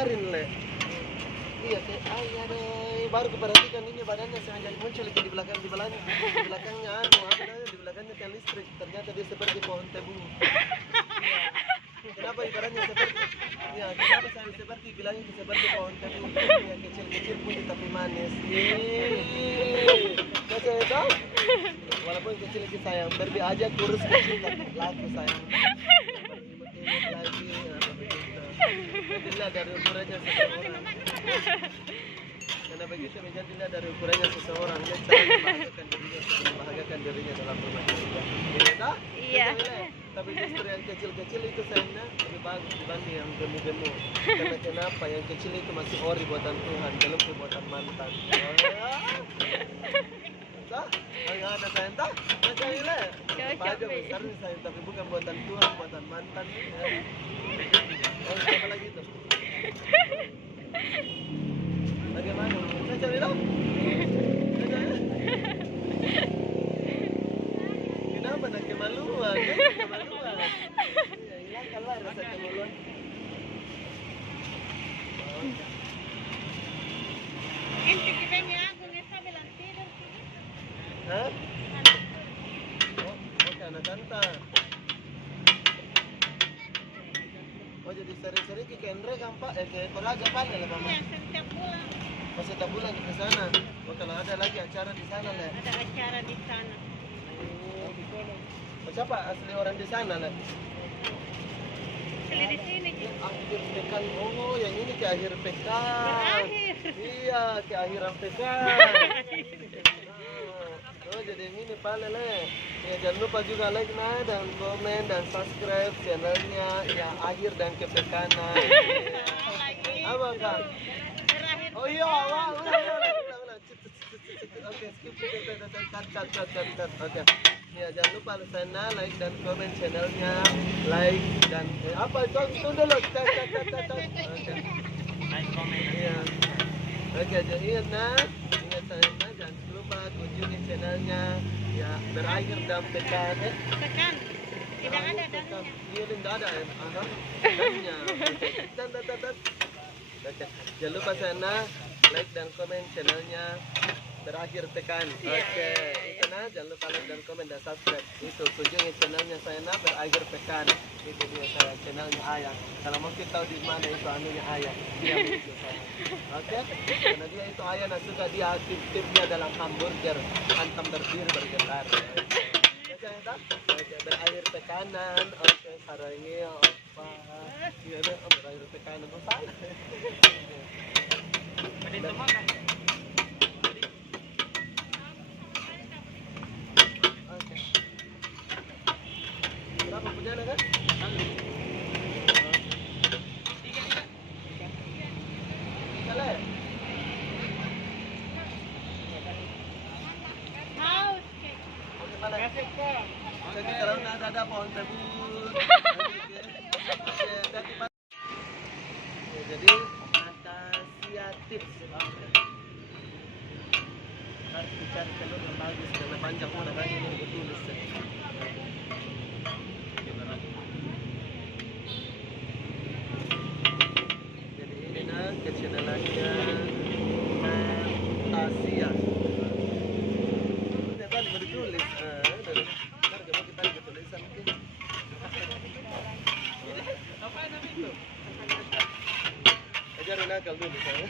kemarin le. Iya kayak deh. Baru keperhatikan ini badannya sengaja muncul di belakangnya anu apa namanya di belakangnya tiang listrik. Ternyata dia seperti pohon tebu. Iya. Kenapa ibaratnya seperti? Ya kenapa saya seperti bilangnya seperti pohon tebu yang kecil-kecil putih tapi manis. Kau tahu? Walaupun kecil-kecil sayang, berbi aja kurus kecil tapi laku sayang. Imut-imut lagi apa begitu. Dilihat dari ukurannya seseorang. Karena begitu menjadi dilihat dari ukurannya seseorang dia cara membahagiakan dirinya dalam rumah tangga. Iya tak? Iya. Tapi justru yang kecil-kecil itu sayangnya lebih bagus dibanding yang gemuk-gemuk. Karena kenapa? Yang kecil itu masih ori buatan Tuhan, belum buatan mantan. Sah? Yang ada sayang tak? Macam ini lah. Pajak besar nih sayang, tapi bukan buatan Tuhan, buatan mantan. Oh, apa lagi itu? Bagaimana? Saya cari dong. Kenapa nak kemaluan? Kemaluan. Ya, hilangkanlah rasa kemaluan. Ente que vem água nessa melancia. Hah? Oh, oke anak-anak. Oh jadi sering-sering ke Kendre kan Pak? Ke Koraja Pak ya Mama? Ya, setiap bulan. Oh setiap bulan ke sana. Oh kalau ada lagi acara di sana lah. Ada acara di sana. Oh, siapa asli orang di sana lah? Asli di sini. Akhir pekan. Oh yang ini ke akhir pekan. Berakhir. Iya ke akhiran pekan. Oh jadi yang ini Pak Lele. Ya jangan lupa juga like dan komen dan subscribe channelnya ya akhir dan kepekanan. Apa Kak? Berakhir. Oh iya, wah, ulang. Oke, skip. Cut. Oke. Ya, jangan lupa sana like dan komen channelnya, like dan apa itu dulu. Cut. Oke. Like, komen. Iya. Oke, jadi ingat sana, jangan lupa kunjungi channelnya. Ya, berakhir dan pekan. Pekan. Tidak ada dannya. Iya, tidak ada. Aha. Dannya. Oke. Jangan lupa sana like dan komen channelnya berakhir pekan. Oke. Itu nah jangan lupa like dan komen dan subscribe. Itu kunjungi channelnya saya berakhir pekan. Itu dia saya channelnya Ayah. Kalau mungkin tahu di mana itu anunya Ayah. Dia begitu saya. Oke. Karena dia itu Ayah suka dia aktif-aktifnya dalam hamburger, hantam berdiri bergelar. Oke, berakhir pekanan. Oke, sarangnya apa? Iya deh, berakhir pekanan. Oh salah. Itu mana? Oke. Berapa punya kan? Tiga. Haus. Jadi kalau nggak ada pohon tebu. Jadi Natasha tips. Harus dicari telur yang bagus karena panjang udah kayaknya ini gue tulis. Jadi ini nah ke channelnya Natasha. Udah tadi mau ditulis. Ntar coba kita lihat tulisan mungkin. Apa namanya itu? Ajarin akal dulu saya.